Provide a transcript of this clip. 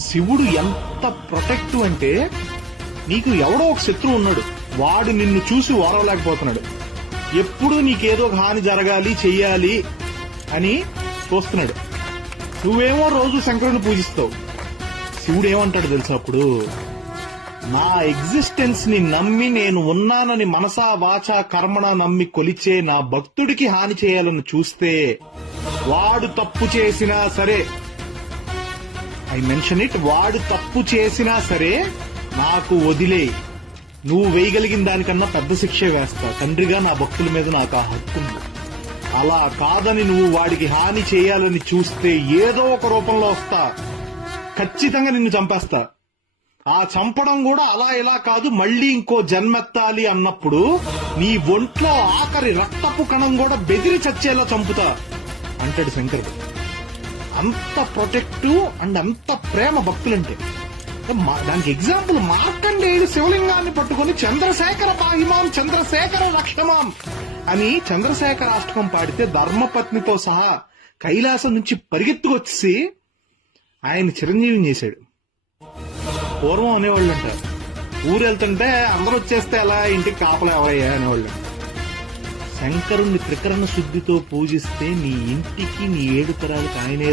శివుడు ఎంత ప్రొటెక్టివ్ అంటే, నీకు ఎవడో ఒక శత్రువు ఉన్నాడు, వాడు నిన్ను చూసి ఓరవలేకపోతున్నాడు, ఎప్పుడు నీకేదో ఒక హాని జరగాలి చెయ్యాలి అని చూస్తున్నాడు. నువ్వేమో రోజు శంకరుని పూజిస్తావు. శివుడు ఏమంటాడు తెలుసా అప్పుడు? నా ఎగ్జిస్టెన్స్ ని నమ్మి నేను ఉన్నానని మనసా వాచా కర్మణ నమ్మి కొలిచే నా భక్తుడికి హాని చేయాలని చూస్తే వాడు తప్పు చేసినా సరే, ఐ మెన్షన్ ఇట్, వాడు తప్పు చేసినా సరే నాకు వదిలే, నువ్వు వేయగలిగిన దానికన్నా పెద్ద శిక్షే వేస్తా. తండ్రిగా నా భక్తుల మీద నాకు ఆ హక్కు ఉంది. అలా కాదని నువ్వు వాడికి హాని చేయాలని చూస్తే ఏదో ఒక రూపంలో వస్తా, ఖచ్చితంగా నిన్ను చంపేస్తా. ఆ చంపడం కూడా అలా ఇలా కాదు, మళ్లీ ఇంకో జన్మెత్తాలి అన్నప్పుడు నీ ఒంట్లో ఆఖరి రక్తపు కణం కూడా బెదిరి చచ్చేలా చంపుతా అంటాడు శంకరుడు. అంత ప్రొటెక్టివ్ అండ్ అంత ప్రేమ భక్తులంటే. దానికి ఎగ్జాంపుల్ మార్కండేయుడు శివలింగాన్ని పట్టుకుని చంద్రశేఖర పాహిమాం చంద్రశేఖర రక్షమాం అని చంద్రశేఖర అష్టకం పాడితే ధర్మపత్నితో సహా కైలాసం నుంచి పరిగెత్తుకొచ్చి ఆయన చిరంజీవిని చేశాడు. పూర్వం అనేవాళ్ళు అంటారు, ఊరు వెళ్తుంటే అందరూ వచ్చేస్తే ఎలా, ఇంటికి కాపలా ఎవరయ్యా అనేవాళ్ళు. శంకరుణ్ణి త్రికరణ శుద్ధితో పూజిస్తే నీ ఇంటికి నీ 7 తరాలకు ఆయనే